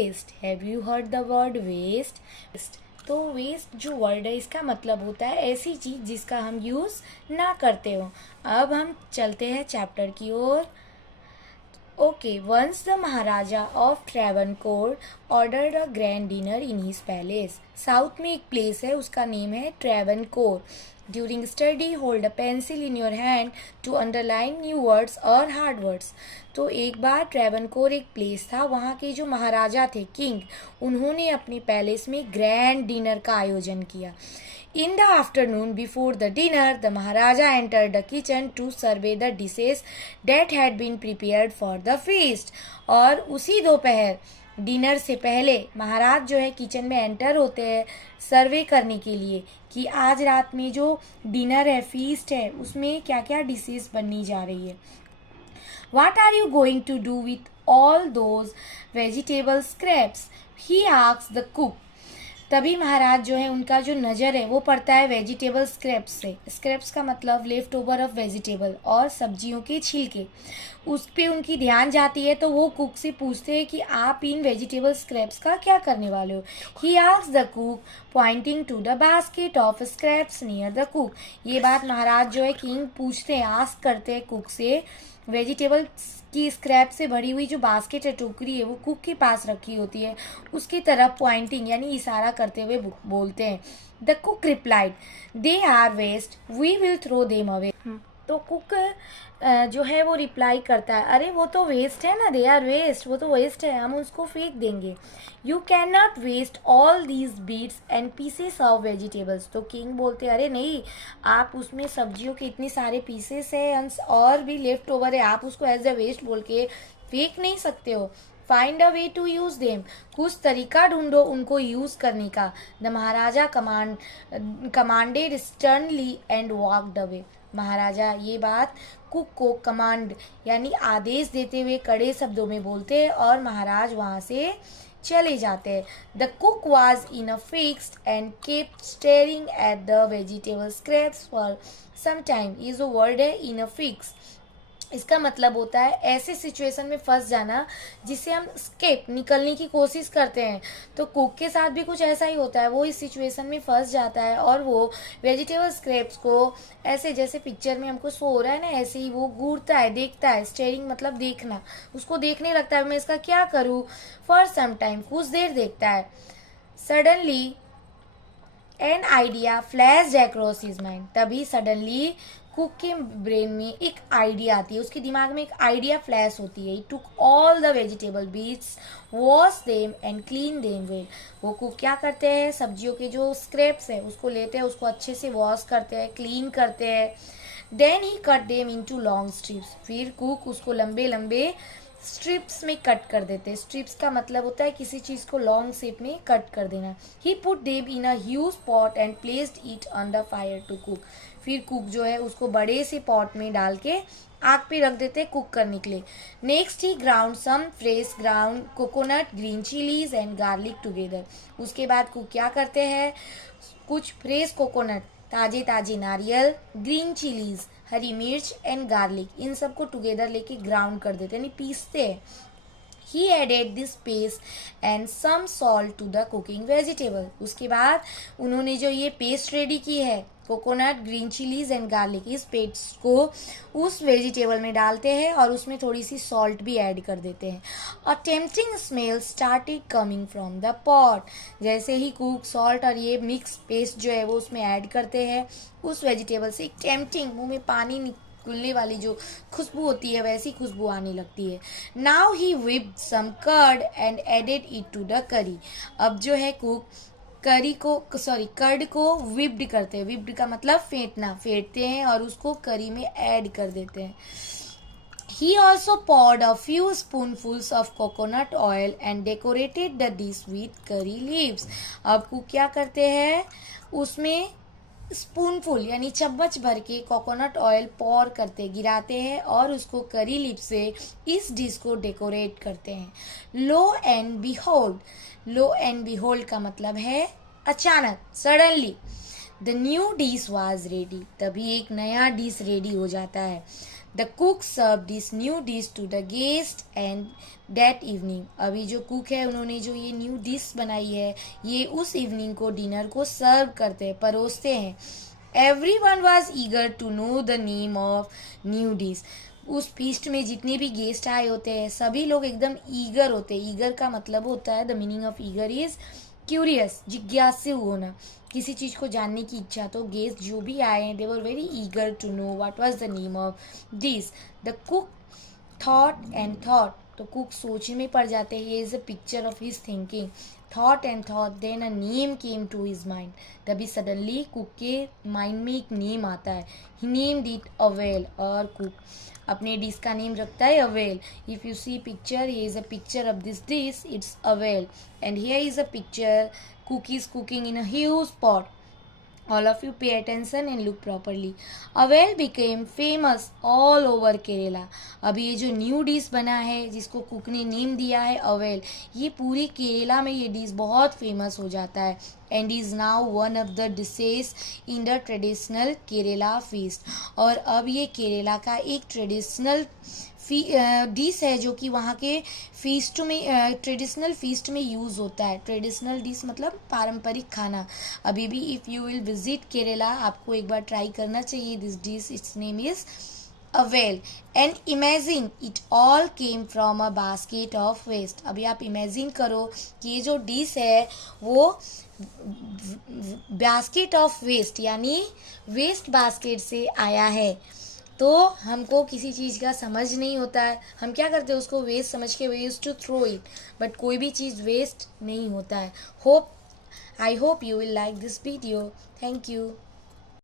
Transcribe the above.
Waste. Have you heard the word waste? तो waste जो word है इसका मतलब होता है ऐसी चीज़ जिसका हम यूज़ ना करते हो। अब हम चलते हैं चैप्टर की ओर। Okay, once the Maharaja of Travancore ordered a grand dinner in his palace. South में एक प्लेस है, उसका नेम है Travancore. During study hold a pencil in your hand to underline new words और हार्ड वर्ड्स। तो एक बार ट्रेवनकोर एक प्लेस था, वहाँ के जो महाराजा थे, किंग, उन्होंने अपने पैलेस में ग्रैंड डिनर का आयोजन किया। In the afternoon, before the dinner, the Maharaja entered the kitchen to survey the dishes that had been prepared for the feast. और उसी दोपहर डिनर से पहले महाराज जो है किचन में एंटर होते हैं सर्वे करने के लिए कि आज रात में जो डिनर है, फीस्ट है, उसमें क्या क्या डिशेस बननी जा रही है। What are you going to do with all those vegetable scraps? He asked the cook. तभी महाराज जो है उनका जो नज़र है वो पड़ता है वेजिटेबल स्क्रैप्स से। स्क्रैप्स का मतलब लेफ्ट ओवर ऑफ वेजिटेबल और सब्जियों के छिलके। उस पर उनकी ध्यान जाती है तो वो कुक से पूछते हैं कि आप इन वेजिटेबल स्क्रैप्स का क्या करने वाले हो। He asks the cook pointing to the basket of scraps near the cook. ये बात महाराज जो है किंग पूछते हैं, आस्क करते हैं कुक से। वेजिटेबल की स्क्रैप से भरी हुई जो बास्केट है, टोकरी है, वो कुक के पास रखी होती है, उसकी तरफ पॉइंटिंग यानी इशारा करते हुए बोलते हैं। The cook replied, they are waste, we will throw them away. तो कुक जो है वो रिप्लाई करता है, अरे वो तो वेस्ट है ना, दे आर वेस्ट, वो तो वेस्ट है, हम उसको फेंक देंगे। You can not waste all these bits and pieces of vegetables. तो किंग बोलते हैं, अरे नहीं, आप उसमें सब्जियों के इतने सारे पीसेस हैं और भी लेफ्ट ओवर है, आप उसको एज अ वेस्ट बोल के फेंक नहीं सकते हो। Find a way to use them, कुछ तरीका ढूंढो उनको यूज करने का। The Maharaja commanded sternly and walked away. Maharaja ये बात कुक को कमांड यानी आदेश देते हुए कड़े शब्दों में बोलते हैं और महाराज वहाँ से चले जाते हैं। The cook was in a fixed and kept staring at the vegetable scraps for some time. ये जो वर्ड है इन अ फिक्स, इसका मतलब होता है ऐसे सिचुएशन में फंस जाना जिससे हम स्केप निकलने की कोशिश करते हैं। तो कुक के साथ भी कुछ ऐसा ही होता है, वो इस सिचुएशन में फंस जाता है और वो वेजिटेबल स्क्रैप्स को ऐसे जैसे पिक्चर में हमको शो हो रहा है ना, ऐसे ही वो घूरता है, देखता है। स्टेयरिंग मतलब देखना, उसको देखने लगता है मैं इसका क्या करूँ। फॉर सम टाइम, कुछ देर देखता है। Suddenly an idea flashed across his mind. तभी सडनली कुक के ब्रेन में एक आइडिया आती है, उसके दिमाग में एक आइडिया फ्लैश होती है। Took all the vegetable bits, wash them and clean them well. वो कुक क्या करते हैं, सब्जियों के जो स्क्रैप्स है उसको लेते हैं, उसको अच्छे से वॉश करते हैं, क्लीन करते हैं। Then he cut them into long strips. फिर कुक उसको लंबे लंबे स्ट्रिप्स में कट कर देते हैं। स्ट्रिप्स का मतलब होता है किसी चीज़ को लॉन्ग शेप में कट कर देना। He put them in a huge pot and placed it on the fire to cook. फिर कुक जो है उसको बड़े से पॉट में डाल के आग पे रख देते हैं कुक करने के लिए। Next he ground some fresh ground coconut, green chillies and garlic together. उसके बाद कुक क्या करते हैं, कुछ फ्रेश कोकोनट, ताजे ताजे नारियल, ग्रीन चिलीज, हरी मिर्च एंड गार्लिक, इन सबको टुगेदर लेके ग्राउंड कर देते हैं, यानी पीसते हैं। He added this paste and some salt to the cooking vegetable. उसके बाद उन्होंने जो ये पेस्ट रेडी की है, coconut, green chillies and garlic, इस पेस्ट को उस वेजिटेबल में डालते हैं और उसमें थोड़ी सी सॉल्ट भी ऐड कर देते हैं। और tempting smell started coming from the pot. जैसे ही कुक सॉल्ट और ये मिक्स पेस्ट जो है वो उसमें ऐड करते हैं, उस वेजिटेबल से एक टेम्पटिंग, मुँह में पानी खुलने वाली जो खुशबू होती है वैसी खुशबू आने लगती है। नाउ ही whipped some curd and added it to the curry. अब जो है कुक कर्ड को whipped करते हैं। whipped का मतलब फेंटना, फेंटते हैं और उसको करी में ऐड कर देते हैं। He also poured a few spoonfuls of coconut oil and decorated the dish with curry leaves. अब कुक क्या करते हैं, उसमें स्पूनफुल यानी चम्मच भर के कोकोनट ऑयल पॉर करते, गिराते हैं और उसको करी लिप से इस डिश को डेकोरेट करते हैं। Lo and behold, lo and behold का मतलब है अचानक, suddenly. The new dish was ready, तभी एक नया डिश रेडी हो जाता है। The cook serve this new dish to the guest and that evening. अभी जो कुक है उन्होंने जो ये न्यू डिश बनाई है ये उस इवनिंग को डिनर को सर्व करते हैं, परोसते हैं। Everyone was eager to know the name of new dish। उस फीस्ट में जितने भी गेस्ट आए होते हैं सभी लोग एकदम ईगर होते हैं। ईगर का मतलब होता है, the meaning of eager is curious, जिज्ञासु होना, किसी चीज को जानने की इच्छा। तो गेस्ट जो भी आए हैं they were very eager to know what was the name of this. The cook thought and thought, तो कुक सोचने में पड़ जाते हैं। ये is a picture of his thinking. Thought and thought then a name came to his mind. तभी suddenly cook के mind में एक नेम आता है। ही नेम्ड इट अवेल, और कुक अपने डिश का नेम रखता है avial. If you see picture, ये is a picture of this dish, it's avail. And here is a picture, cook is cooking in a huge pot। All of you pay attention and look properly। Avel became famous all over Kerala। अभी ये जो new dish बना है जिसको cook ने name दिया है avail, ये पूरे केरला में ये डिश बहुत फेमस हो जाता है and is now one of the dishes in the traditional Kerala feast. और अब ये केरला का एक ट्रेडिशनल डिश है जो कि वहाँ के फीस्ट में, ट्रेडिशनल फीस्ट में यूज़ होता है। ट्रेडिशनल डिश मतलब पारंपरिक खाना। अभी भी if you will visit Kerala आपको एक बार ट्राई करना चाहिए this dish. It's name is avial. And imagine it all came from a basket of waste. अभी आप इमेजिन करो कि ये जो डिश है वो बास्केट ऑफ वेस्ट यानी वेस्ट बास्केट से आया है। तो हमको किसी चीज़ का समझ नहीं होता है, हम क्या करते हैं उसको वेस्ट समझ के we used to throw it, but कोई भी चीज़ वेस्ट नहीं होता है। I hope you will like this video. Thank you.